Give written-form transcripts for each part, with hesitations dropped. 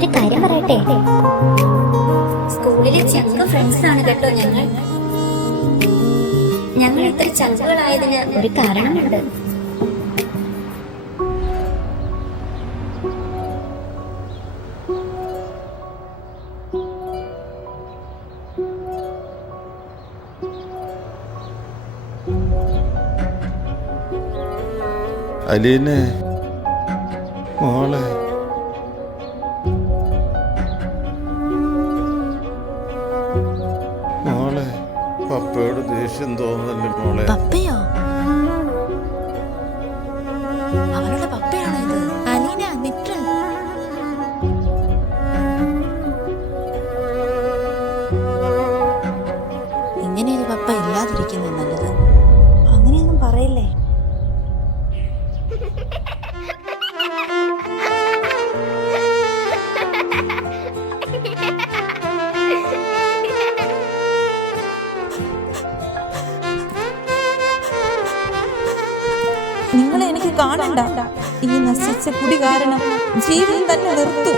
ഒരു കാര്യം പറയട്ടെ, സ്കൂളിലെ ചങ്ക ഫ്രണ്ട്സ് ആണ് കേട്ടോ ഞങ്ങൾ ഇത്ര ചങ്കുകളായതിന് ഒരു കാരണമുണ്ട്. അലീനെ മോളെ, മോളെ, പപ്പയോട് ദേഷ്യം തോന്നുന്നല്ലേ മോളെ? പപ്പയോ? അവളുടെ പപ്പയാണോ ഇത്? അലീന നിക്ക്. ഇങ്ങനെയൊരു പപ്പ ഇല്ലാതിരിക്കുന്നത് നല്ലത്. അങ്ങനെയൊന്നും പറയില്ലേ. നിങ്ങളെ എനിക്ക് കാണണ്ട. ഈ നശിച്ച കുടി കാരണം ജീവൻ തന്നെ വെറുത്തു.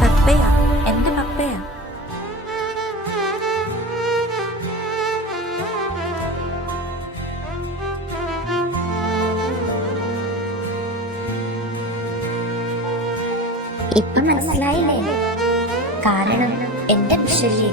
പപ്പയാ, എന്റെ പപ്പയാ. ഇപ്പൊ മനസ്സിലായില്ലേ? കാരണം എന്റെ വിഷല്ലേ